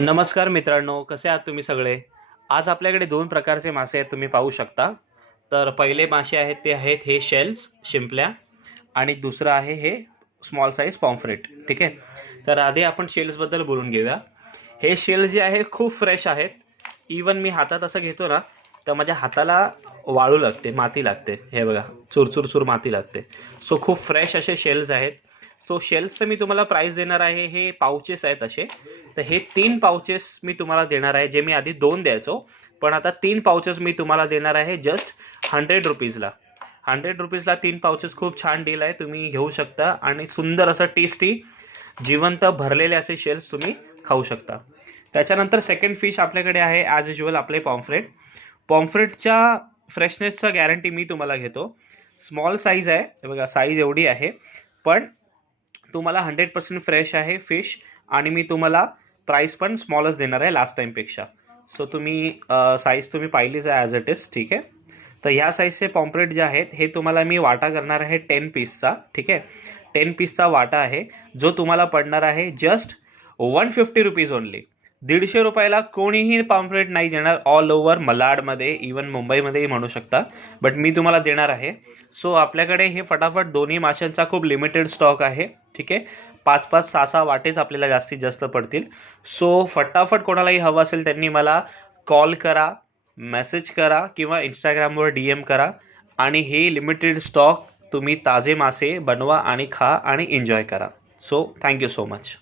नमस्कार मित्रांनो, कसे आहात तुम्ही सगळे? आज आपल्याकडे दोन प्रकारचे मासे आहेत, तुम्ही पाहू शकता. तर पहिले मासे आहेत ते आहेत हे शेल्स, शिंपल्या, आणि दुसरं आहे हे स्मॉल साईज पॉम्फ्रेट. ठीक आहे. तर आधी आपण शेल्सबद्दल बोलून घेऊया. हे शेल जे आहे खूप फ्रेश आहेत. इवन मी हातात असं घेतो ना, तर माझ्या हाताला वाळू लागते, माती लागते. हे बघा, चुरचुरचूर माती लागते. सो खूप फ्रेश असे शेल्स आहेत. सो शेल्सचं मी तुम्हाला प्राइस देणार आहे, हे पाउचेस आहेत असे. तर हे 3 पाउचेस मी तुम्हाला देणार आहे, जे मी आधी 2 द्यायचो, पण आता 3 पाउचेस मी तुम्हाला देणार आहे जस्ट 100 रुपीजला. 100 रुपीजला 3 पाउचेस. खूप छान डील आहे, तुम्ही घेऊ शकता. आणि सुंदर असं टेस्टी जिवंत भरलेले असे शेल्स तुम्ही खाऊ शकता. त्याच्यानंतर सेकंड फिश आपल्याकडे आहे ॲज युजल आपले पॉम्फ्रेट. पॉम्फ्रेटच्या फ्रेशनेसचा गॅरंटी मी तुम्हाला घेतो. स्मॉल साईज आहे, हे बघा साईज एवढी आहे, पण तुम्हाला 100% फ्रेश आहे फिश. आणि मी तुम्हाला प्राइस पण स्मॉलच देणार आहे लास्ट टाईमपेक्षा. सो तुम्ही साईज तुम्ही पाहिलीच आहे ॲज इट इज. ठीक आहे. तर ह्या साईजचे पॉम्फ्रेट जे आहेत हे तुम्हाला मी वाटा करणार आहे 10 पीसचा. ठीक आहे. 10 पीसचा वाटा आहे, जो तुम्हाला पडणार आहे जस्ट 150 रुपीज ओनली. 150 रुपयाला कोणीही पॉम्फ्रेट नाही देणार ऑल ओव्हर मलाडमध्ये, इवन मुंबईमध्येही म्हणू शकता, बट मी तुम्हाला देणार आहे. सो आपल्याकडे हे फटाफट दोन्ही माशांचा खूप लिमिटेड स्टॉक आहे. ठीक आहे. 5-5, 6-6 वाटेच आपल्याला जास्तीत जास्त पडतील. सो फटाफट कोणालाही हवं असेल त्यांनी मला कॉल करा, मेसेज करा किंवा इंस्टाग्रामवर DM करा. आणि हे लिमिटेड स्टॉक तुम्ही ताजे मासे बनवा आणि खा आणि एन्जॉय करा. So thank you so much.